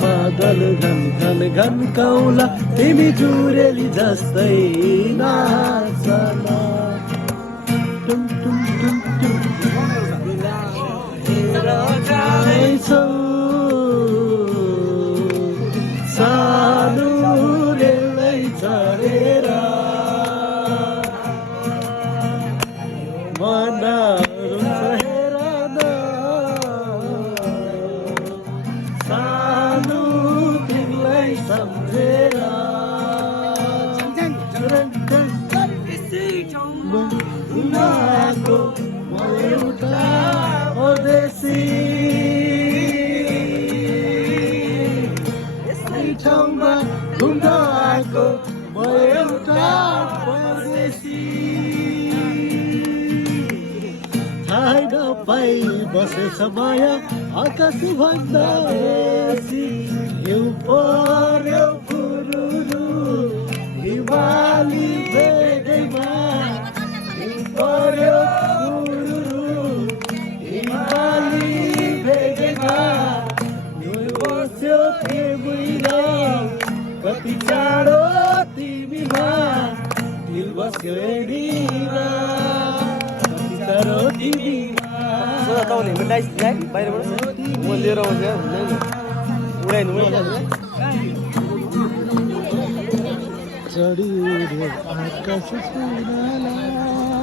मादल घन घन घन कौला तिमी जुरेली जस्तै नाचना टुम टुम टुम टुम जान्छौ सानो रेलै चढेर मनहरू हेर न सानो तिमीलाई सम्झेर उनीहरूको म एउटा परदेशी यसै ठाउँमा घुम्न आएको म एउटा परदेशी थाहै नपाई बसेछ माया आकाश भन्दा बेसी हिउँ पर्यो फुरुरु हिमाली भेगैमा हिउँ पर्यो फुरुरु हिमाली भेगैमा बस्यो तिमीमा कति चाँडो तिमीमा दिल बस्यो एडीमा कति चाँडो तिमीमा तपाईँले डाइस बाहिरबाट म लिएर आउँछु हुँदैन उडाइनु चढी आकाश छुनाला